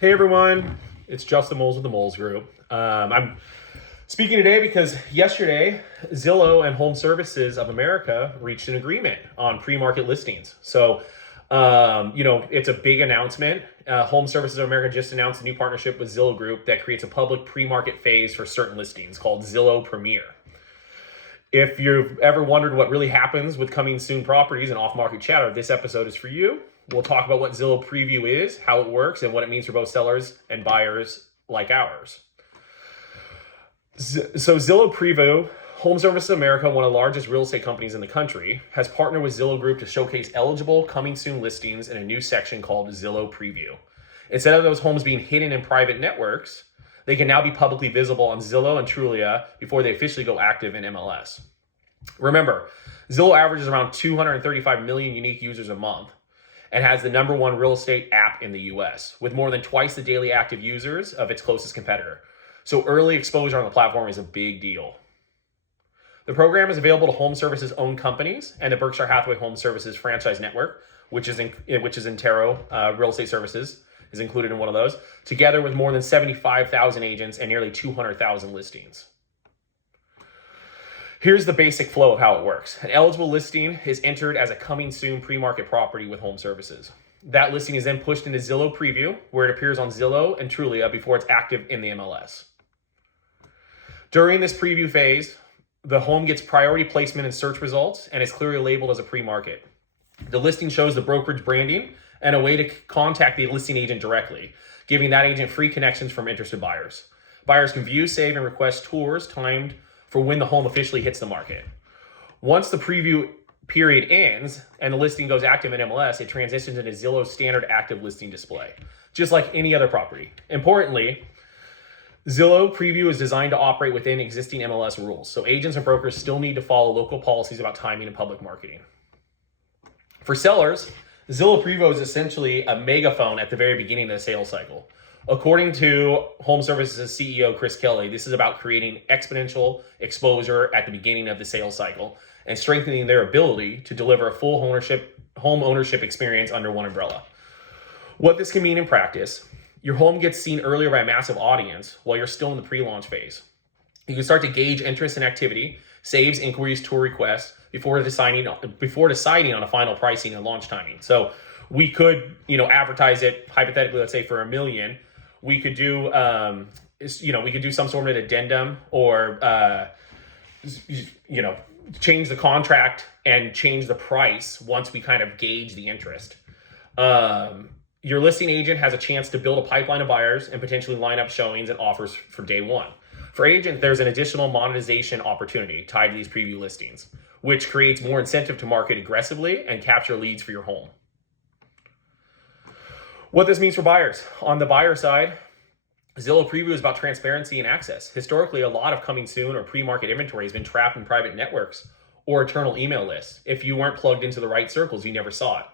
Hey everyone, it's Justin Moles with the Moles Group. I'm speaking today because yesterday, Zillow and HomeServices of America reached an agreement on pre-market listings. So, it's a big announcement. HomeServices of America just announced a new partnership with Zillow Group that creates a public pre-market phase for certain listings called Zillow Premier. If you've ever wondered what really happens with coming soon properties and off-market chatter, this episode is for you. We'll talk about what Zillow Preview is, how it works, and what it means for both sellers and buyers like ours. So Zillow Preview, HomeServices of America, one of the largest real estate companies in the country, has partnered with Zillow Group to showcase eligible coming soon listings in a new section called Zillow Preview. Instead of those homes being hidden in private networks, they can now be publicly visible on Zillow and Trulia before they officially go active in MLS. Remember, Zillow averages around 235 million unique users a month and has the number one real estate app in the US, with more than twice the daily active users of its closest competitor. So early exposure on the platform is a big deal. The program is available to HomeServices owned companies and the Berkshire Hathaway HomeServices franchise network, which is Intero Real Estate Services, is included in one of those, together with more than 75,000 agents and nearly 200,000 listings. Here's the basic flow of how it works. An eligible listing is entered as a coming soon pre-market property with HomeServices. That listing is then pushed into Zillow Preview, where it appears on Zillow and Trulia before it's active in the MLS. During this preview phase, the home gets priority placement in search results and is clearly labeled as a pre-market. The listing shows the brokerage branding and a way to contact the listing agent directly, giving that agent free connections from interested buyers. Buyers can view, save, and request tours timed for when the home officially hits the market. Once the preview period ends and the listing goes active in MLS, it transitions into Zillow's standard active listing display, just like any other property. Importantly, Zillow Preview is designed to operate within existing MLS rules, so agents and brokers still need to follow local policies about timing and public marketing. For sellers, Zillow Preview is essentially a megaphone at the very beginning of the sales cycle. According to HomeServices CEO Chris Kelly, this is about creating exponential exposure at the beginning of the sales cycle and strengthening their ability to deliver a full home ownership experience under one umbrella. What this can mean in practice: your home gets seen earlier by a massive audience while you're still in the pre-launch phase. You can start to gauge interest and activity, saves, inquiries, tour requests before deciding on a final pricing and launch timing. So we could, advertise it hypothetically, let's say for $1 million. We could do, some sort of an addendum or, change the contract and change the price once we kind of gauge the interest. Your listing agent has a chance to build a pipeline of buyers and potentially line up showings and offers for day one. For agents, there's an additional monetization opportunity tied to these preview listings, which creates more incentive to market aggressively and capture leads for your home. What this means for buyers. On the buyer side, Zillow Preview is about transparency and access. Historically, a lot of coming soon or pre-market inventory has been trapped in private networks or internal email lists. If you weren't plugged into the right circles, you never saw it.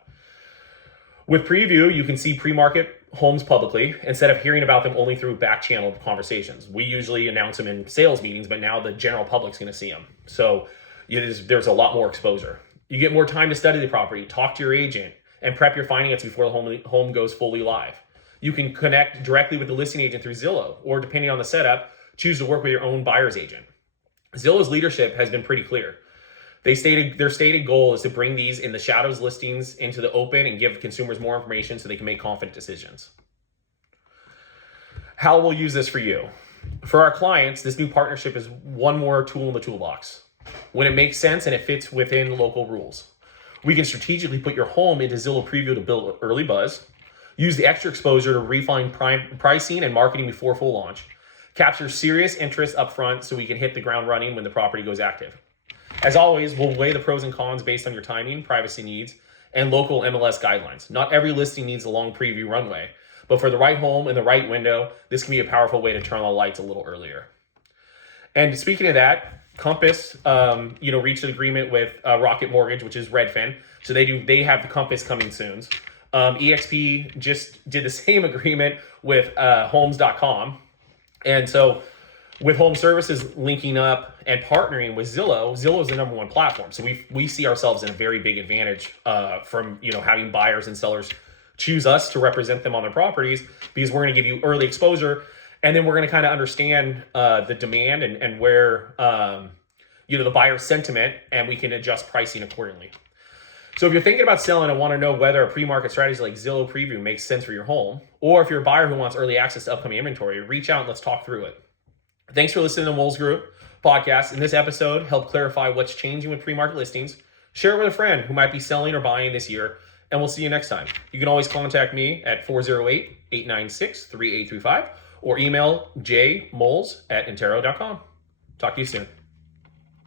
With Preview, you can see pre-market homes publicly instead of hearing about them only through back-channel conversations. We usually announce them in sales meetings, but now the general public's going to see them. So there's a lot more exposure. You get more time to study the property, talk to your agent, and prep your finance before the home goes fully live. You can connect directly with the listing agent through Zillow, or depending on the setup, choose to work with your own buyer's agent. Zillow's leadership has been pretty clear. Their stated goal is to bring these in the shadows listings into the open and give consumers more information so they can make confident decisions. How we'll use this for you. For our clients, this new partnership is one more tool in the toolbox when it makes sense and it fits within local rules. We can strategically put your home into Zillow Preview to build early buzz, use the extra exposure to refine pricing and marketing before full launch, capture serious interest upfront so we can hit the ground running when the property goes active. As always, we'll weigh the pros and cons based on your timing, privacy needs, and local MLS guidelines. Not every listing needs a long preview runway, but for the right home in the right window, this can be a powerful way to turn on the lights a little earlier. And speaking of that, Compass, reached an agreement with Rocket Mortgage, which is Redfin. So they have the Compass coming soon. EXP just did the same agreement with Homes.com. And so with HomeServices linking up and partnering with Zillow is the number one platform. So we see ourselves in a very big advantage from having buyers and sellers choose us to represent them on their properties because we're going to give you early exposure. And then we're going to kind of understand the demand and where, the buyer sentiment, and we can adjust pricing accordingly. So if you're thinking about selling and want to know whether a pre-market strategy like Zillow Preview makes sense for your home, or if you're a buyer who wants early access to upcoming inventory, reach out and let's talk through it. Thanks for listening to Moles Group podcast. In this episode, help clarify what's changing with pre-market listings. Share it with a friend who might be selling or buying this year, and we'll see you next time. You can always contact me at 408-896-3835 or email jmoles@intero.com. Talk to you soon.